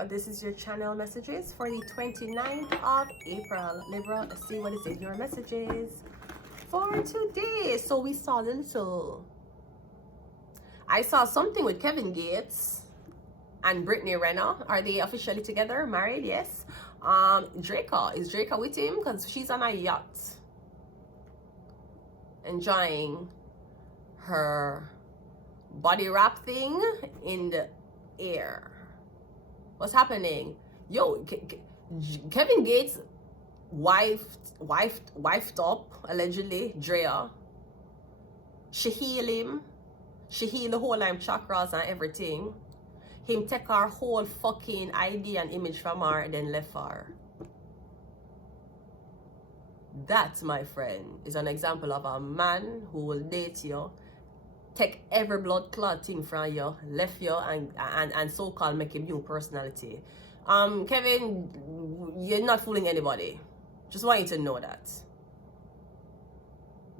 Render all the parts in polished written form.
Libra, this is your channel messages for the 29th of April. Libra, let's see what is in your messages for today. So we saw I saw something with Kevin Gates and Brittany Renner. Are they officially together, married? Yes. Draco, is Draco with him? Because she's on a yacht enjoying her body wrap thing in the air. What's happening? Yo, Kevin Gates wifed up, allegedly, Drea. She heal him. She heal the whole time chakras and everything. Him take her whole fucking ID and image from her and then left her. That, my friend, is an example of a man who will date you, take every blood clot thing from you, left you, and so-called make a new personality. Kevin, you're not fooling anybody. Just want you to know that.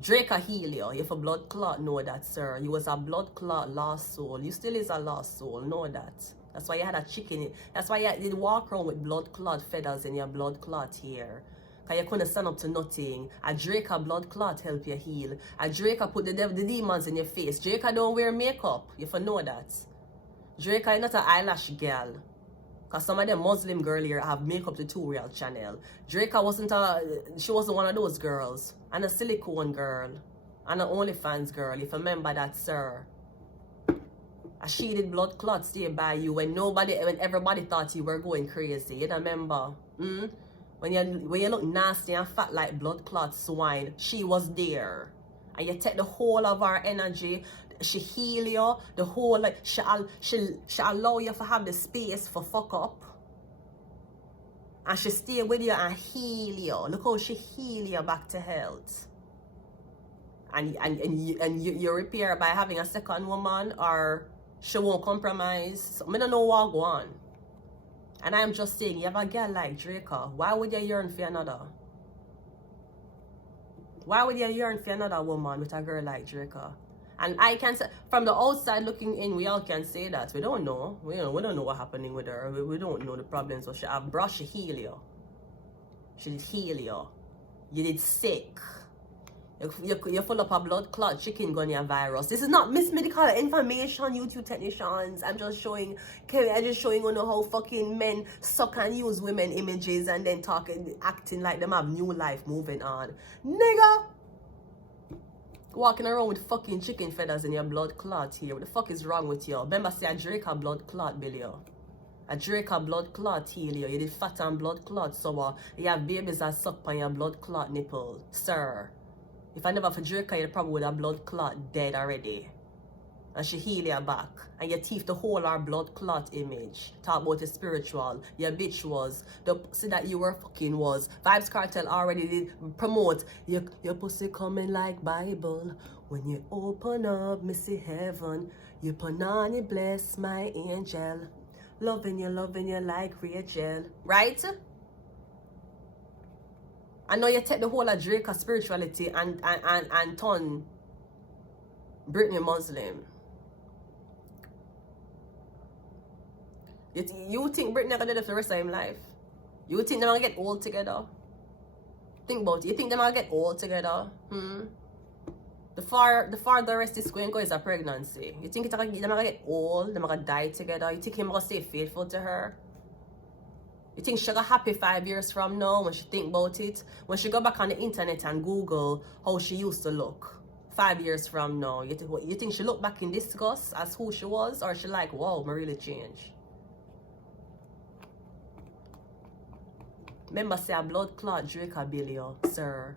Drake heal you. If a blood clot, know that, sir. You was a blood clot lost soul. You still is a lost soul. Know that. That's why you had a chicken. That's why you did walk around with blood clot feathers in your blood clot here. Because you couldn't stand up to nothing. A Drake blood clot help you heal. A Drake put the demons in your face. Drake don't wear makeup. You for know that. Drake is not an eyelash girl. Because some of them Muslim girl here have makeup tutorial channel. Drake wasn't she wasn't one of those girls. And a silicone girl. And an OnlyFans girl. If you remember that, sir. A shaded blood clot stay by you when everybody thought you were going crazy. You remember? When you look nasty and fat like blood clot swine, she was there. And you take the whole of her energy. She heal you, the whole, like, she allow you to have the space for fuck up. And she stay with you and heal you. Look how she heal you back to health. And you repair by having a second woman, or she won't compromise. So I don't know what go on. And I'm just saying, you have a girl like Draco, why would you yearn for another? Why would you yearn for another woman with a girl like Draco? And I can say, from the outside looking in, we all can say that. We don't know. We don't know what's happening with her. We don't know the problems. So she have brush, she heal you. She did heal you. You did sick. You're full of a blood clot, chikungunya virus. This is not medical information, YouTube technicians. I'm just showing you know how fucking men suck and use women images and then acting like them have new life moving on. Nigga! Walking around with fucking chicken feathers in your blood clot here. What the fuck is wrong with you? Remember, say a Drake blood clot, Billy. A Drake blood clot heal you. You did fat and blood clot, so you have babies that suck on your blood clot nipple. Sir, if I never for Drake, you'd probably would have blood clot dead already. And she heal you back. And your teeth the whole our blood clot image. Talk about the spiritual. Your bitch was. See that you were fucking was. Vibes Cartel already did promote. Your pussy coming like Bible. When you open up, me see heaven. You panani bless my angel. Loving you like Rachel. Right? I know you take the whole of Drake spirituality and turn Brittany Muslim. You think Brittany gonna live the rest of his life? You think they're gonna get old together? Think about it. You think they're gonna get old together? The far the rest is going to go is a pregnancy. You think they're gonna get old? They're gonna die together? You think he's gonna stay faithful to her? You think she'll be happy 5 years from now when she think about it? When she go back on the internet and Google how she used to look 5 years from now, you think she look back in disgust as who she was? Or she like, wow, I really changed? Remember, say a blood clot Draco Billy, sir.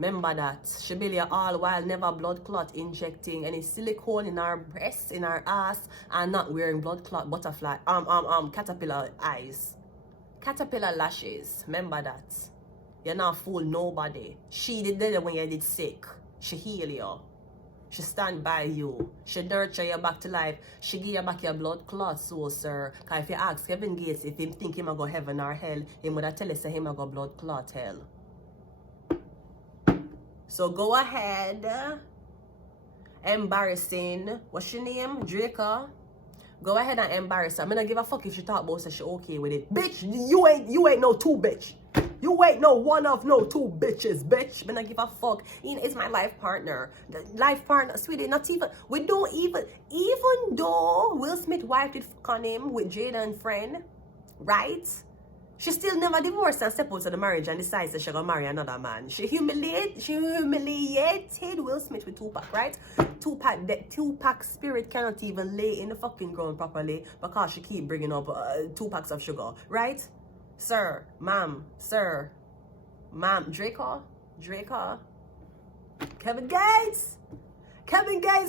Remember that. She Billy all while never blood clot injecting any silicone in her breasts, in her ass, and not wearing blood clot butterfly, caterpillar eyes. Caterpillar lashes. Remember that. You're not fool nobody. She did that when you did sick. She heal you. She stand by you. She nurture you back to life. She give you back your blood clot soul, sir. Because if you ask Kevin Gates if him think him a go heaven or hell, he would tell you say him a go blood clot hell. So go ahead. Embarrassing. What's your name? Draco. Go ahead and embarrass her. I'm gonna give a fuck if she talk about so she okay with it. Bitch, you ain't no two bitch. You ain't no one of no two bitches, bitch. I'm gonna give a fuck. It's my life partner. The life partner, sweetie, not even, we don't even though Will Smith wife did fuck on him with Jada and friend, right? She still never divorced and stepped out of the marriage and decides that she's gonna marry another man. She humiliated Will Smith with Tupac, right? Tupac spirit cannot even lay in the fucking ground properly because she keep bringing up 2 packs of sugar, right? Sir, ma'am, Draco, Kevin Gates,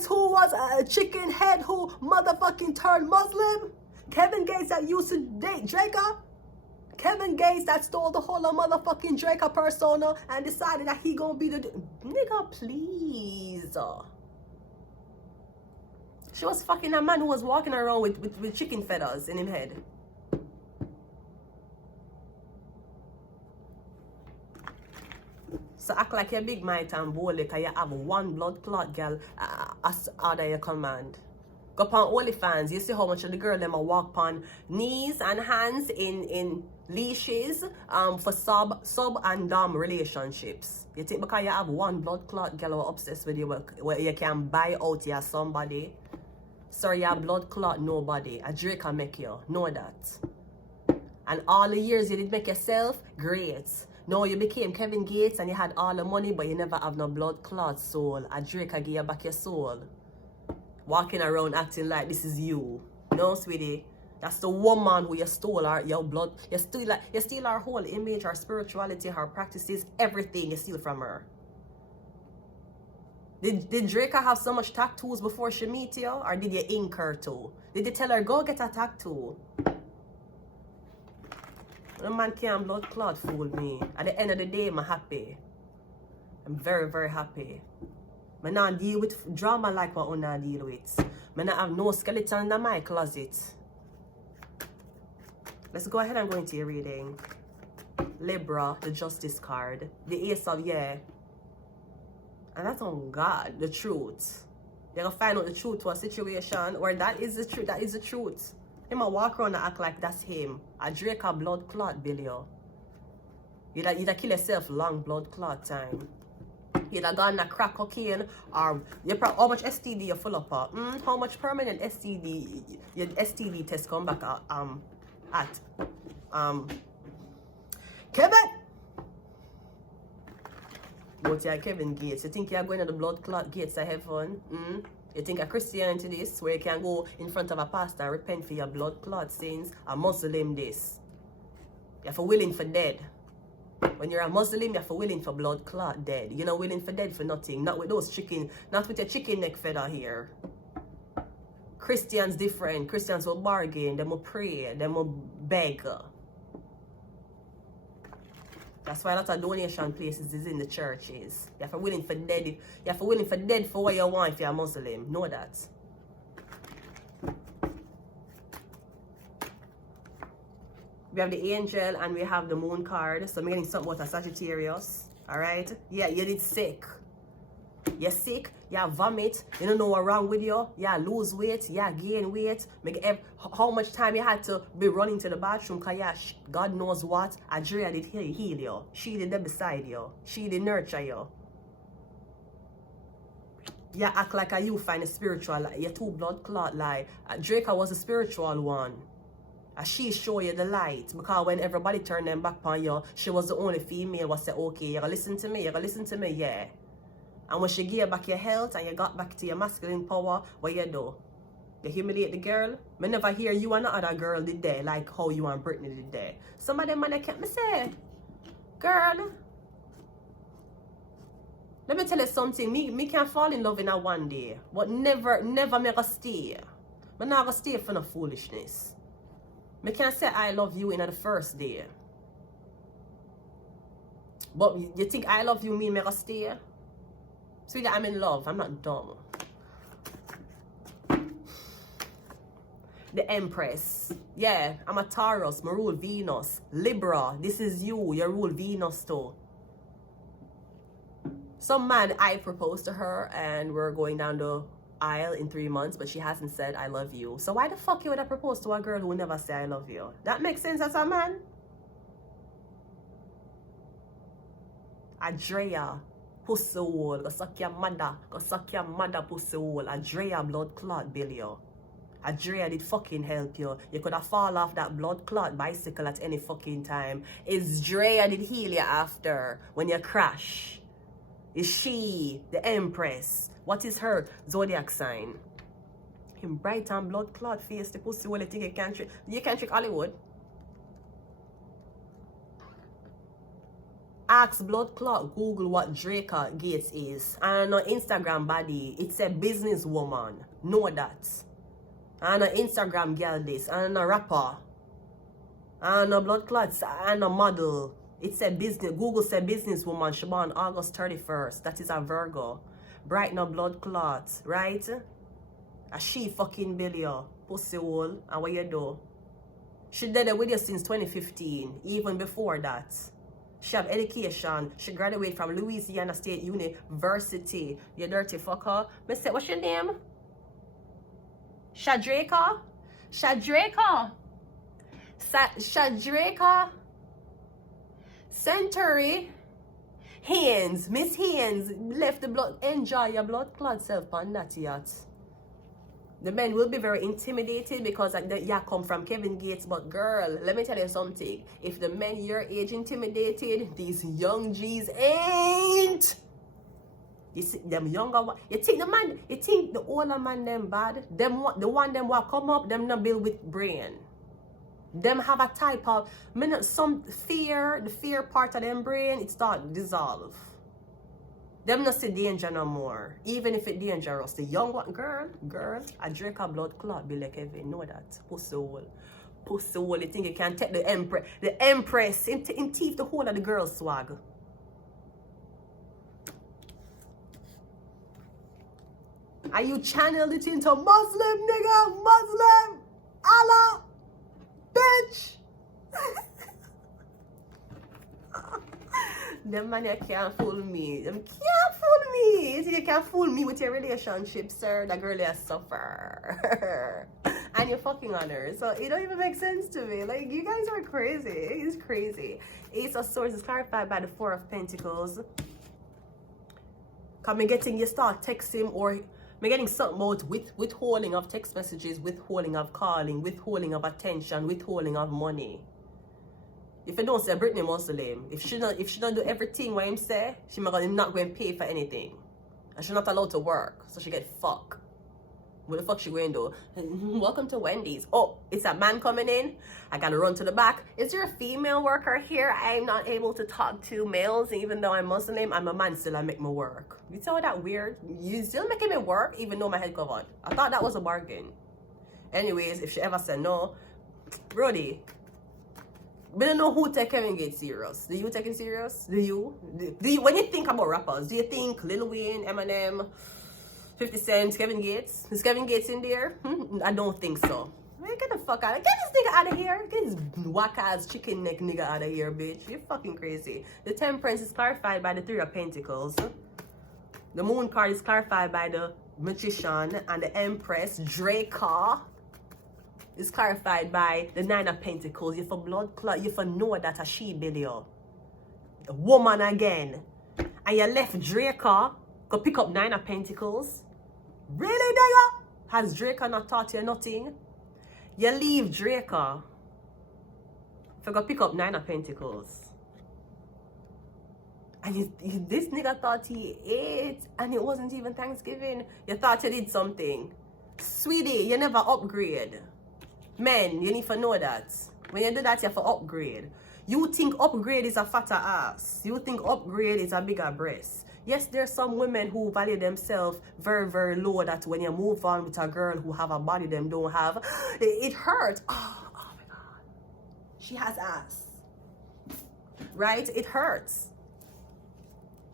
who was a chicken head who motherfucking turned Muslim. Kevin Gates that used to date Draco. Kevin Gates that stole the whole of motherfucking Draco persona and decided that he gonna be the nigga, please. She was fucking a man who was walking around with chicken feathers in his head. So act like you're big might and bold because you have one blood clot girl as order your command. Go upon OnlyFans, you see how much of the girl them a walk upon knees and hands in leashes for sub and dom relationships. You think because you have one blood clot girl who obsessed with you where you can buy out your somebody? Sorry, your blood clot nobody. A Drake can make you. Know that. And all the years you did make yourself, great. No, you became Kevin Gates and you had all the money, but you never have no blood clot soul. A Drake can give you back your soul. Walking around acting like this is you. No, sweetie. That's the woman who you stole your blood. You steal her whole image, her spirituality, her practices, everything you steal from her. Did Draco have so much tattoos before she meet you? Or did you ink her too? Did you tell her, go get a tattoo? No man can't blood clot fool me. At the end of the day, I'm happy. I'm very, very happy. I not deal with drama like what I not deal with. I not have no skeleton in my closet. Let's go ahead and go into your reading. Libra, the Justice card. The Ace of and that's on God, the truth. You're gonna find out the truth to a situation where that is the truth. That is the truth. Him a walk around and act like that's him. A Drake a blood clot billion. You'd a kill yourself long blood clot time. You'd have gone a crack cocaine or how much STD you full up of? How much permanent STD your STD test come back at Kevin. But you're Kevin Gates. You think you're going to the blood clot gates of heaven? You think a Christianity this, where you can go in front of a pastor and repent for your blood clot sins? A Muslim this. You're for willing for dead. When you're a Muslim, you're for willing for blood clot dead. You're not willing for dead for nothing. Not with those chicken, not with your chicken neck feather here. Christians different. Christians will bargain, they will pray, they will beg. That's why a lot of donation places is in the churches. You're for willing for dead. You're for willing for dead for what you want if you're a Muslim. Know that. We have the angel and we have the moon card. So I'm getting something about a Sagittarius. Alright? Yeah, you did sick. You're sick, you vomit, you don't know what's wrong with you, you lose weight, you gain weight. How much time you had to be running to the bathroom because God knows what, Adria did heal you. She did there beside you. She did nurture you. You act like you find a spiritual, you're too blood clot like. Draco was a spiritual one. She show you the light because when everybody turned them back on you, she was the only female who said, okay, you're gonna listen to me, yeah. And when she gave back your health and you got back to your masculine power, what you do? You humiliate the girl? I never hear you and the other girl did there, like how you and Brittany did there. Some of them man, I can't say, girl, let me tell you something. Me can fall in love in a one day, but never me gonna stay. I'm not gonna stay for no foolishness. Me can't say I love you in the first day. But you think I love you mean me gonna stay? Sweetie, I'm in love. I'm not dumb. The Empress. Yeah, I'm a Taurus. I rule Venus. Libra. This is you. You rule Venus too. Some man, I proposed to her and we're going down the aisle in 3 months, but she hasn't said I love you. So why the fuck you would have proposed to a girl who would never say I love you? That makes sense as a man? Andrea, pussy hole. Go suck your mother. Go suck your mother, pussy hole. Andrea, blood clot, Billy. Andrea did fucking help you. You could have fall off that blood clot bicycle at any fucking time. Is Drea did heal you after when you crash? Is she the Empress? What is her zodiac sign? Him bright and blood clot face, the pussy hole. You think you can't trick Hollywood? Ask blood clot, Google what Draca Gates is. And on Instagram body, it's a businesswoman. Know that. And an Instagram girl this, and a rapper, and a blood clots, and a model. It's a business. Google said businesswoman. She born August 31st. That is a Virgo. Bright no blood clots, right? A she fucking Billy, pussy hole. And what you do? She did it with you since 2015, even before that. She have education. She graduated from Louisiana State University. You dirty fucker. Me say, what's your name? Shadraka? Shadraka? Shadraka? Century? Haynes, Miss Haynes, left the blood. Enjoy your blood clot self on that yacht. The men will be very intimidated because you come from Kevin Gates, but girl, let me tell you something. If the men your age intimidated, these young G's ain't. You see them younger one. You think the older man them bad? The one them what come up, them not build with brain. Them have a type of some fear, the fear part of them brain, it start dissolve. Them not see danger no more. Even if it dangerous. The young one, girl, I drink a blood clot, be like Kevin, know that. Pussy hole. Pussy hole, you think you can take the empress in teeth the whole of the girl swag. Are you channeled it into Muslim, nigga? Muslim! Allah! Bitch! Them man, you can't fool me. Them can't fool me. You think you can't fool me with your relationship, sir? That girl is suffer. And you're fucking on her. So it don't even make sense to me. Like, you guys are crazy. It's crazy. Ace of Swords is clarified by the Four of Pentacles. Come getting you start texting or I'm getting something about withholding of text messages, withholding of calling, withholding of attention, withholding of money. If you don't say Britney Muslim, if she don't do everything what him say, she not going to pay for anything. And she's not allowed to work, so she get fucked. What the fuck she going to do? Welcome to Wendy's. Oh, it's a man coming in. I gotta run to the back. Is there a female worker here? I'm not able to talk to males, even though I'm Muslim. I'm a man still. I make me work. You tell that weird? You still making me work, even though my head covered. I thought that was a bargain. Anyways, if she ever said no, Brody. We don't know who take Kevin Gates serious. Do you take him serious? Do you? When you think about rappers, do you think Lil Wayne, Eminem, 50 Cent, Kevin Gates? Is Kevin Gates in there? I don't think so. Man, get the fuck out of here. Get this nigga out of here. Get this whack-ass chicken neck nigga out of here, bitch. You're fucking crazy. The Temperance is clarified by the Three of Pentacles. The Moon card is clarified by the Magician. And the Empress, Draca, is clarified by the Nine of Pentacles. You for blood clot. You for know that a she video. A woman again. And you left Draca. Go pick up Nine of Pentacles. Really, nigga? Has Draca not taught you nothing? You leave Draca. So go pick up Nine of Pentacles. And this nigga thought he ate. And it wasn't even Thanksgiving. You thought you did something. Sweetie, you never upgrade. Men, you need to know that. When you do that, you have to upgrade. You think upgrade is a fatter ass. You think upgrade is a bigger breast. Yes, there's some women who value themselves very, very low, that when you move on with a girl who have a body them don't have, it hurts. Oh my God. She has ass. Right? It hurts.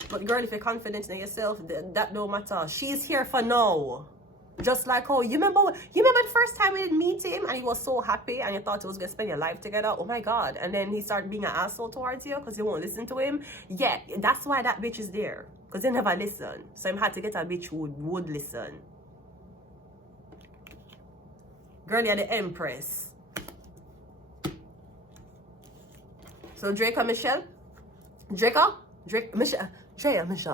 But girl, if you're confident in yourself, that don't matter. She's here for now. Just like how you remember the first time we didn't meet him and he was so happy and you thought you was gonna spend your life together. Oh my God. And then he started being an asshole towards you because you won't listen to him. Yeah, that's why that bitch is there. Because they never listen. So I had to get a bitch who would listen. Girl, you're the Empress. So Draco Michelle? Michelle,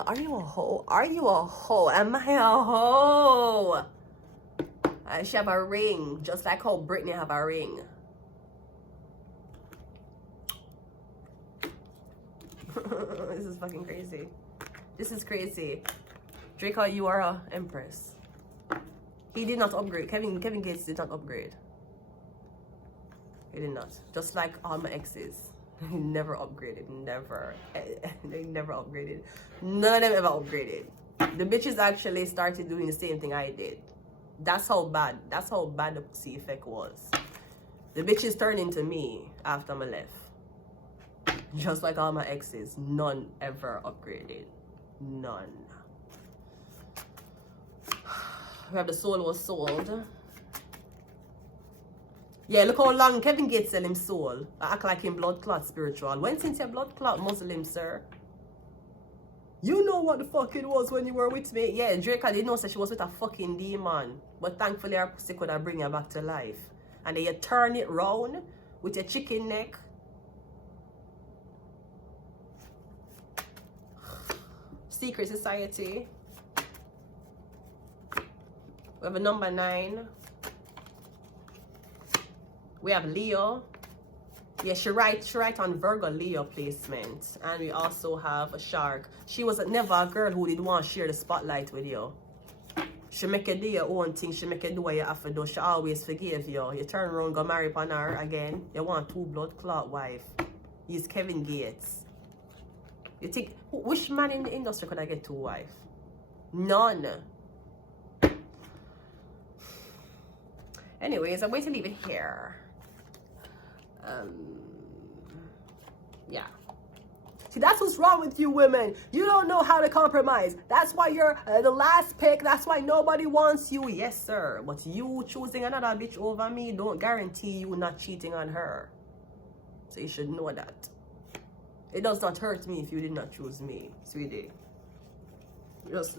are you a hoe? Are you a hoe? Am I a hoe? She have a ring, just like how Britney have a ring. This is fucking crazy. This is crazy. Draco, you are a Empress. He did not upgrade. Kevin Gates did not upgrade. He did not. Just like all my exes. He never upgraded. Never. They never upgraded. None of them ever upgraded. The bitches actually started doing the same thing I did. That's how bad the pussy effect was. The bitches turned into me after I left. Just like all my exes. None ever upgraded. None. We have the soul was sold. Yeah, look how long Kevin Gates sell him soul. I act like him blood clot spiritual. When since your blood clot Muslim, sir? You know what the fuck it was when you were with me. Yeah, Drake, I didn't know that she was with a fucking demon. But thankfully her pussy could have bring her back to life. And then you turn it round with your chicken neck. Secret Society. We have a number 9. We have Leo. Yeah, she write on Virgo Leo placement. And we also have a shark. She was never a girl who did want to share the spotlight with you. She make you do your own thing. She make you do what you have to do. She always forgive you. You turn around, go marry upon her again. You want 2 blood clot wife. He's Kevin Gates. You think, which man in the industry could I get 2 wife? None. Anyways, I'm going to leave it here. Yeah. See, that's what's wrong with you women. You don't know how to compromise. That's why you're the last pick. That's why nobody wants you. Yes, sir. But you choosing another bitch over me don't guarantee you not cheating on her. So you should know that. It does not hurt me if you did not choose me, sweetie. Just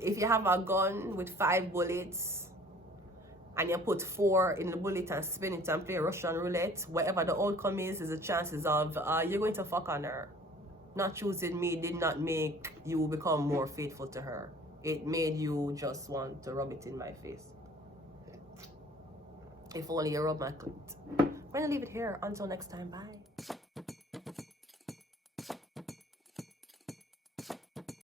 if you have a gun with 5 bullets and you put 4 in the bullet and spin it and play Russian roulette, whatever the outcome is the chances of you're going to fuck on her. Not choosing me did not make you become more faithful to her. It made you just want to rub it in my face. If only you rub my clit. I'm going to leave it here. Until next time. Bye.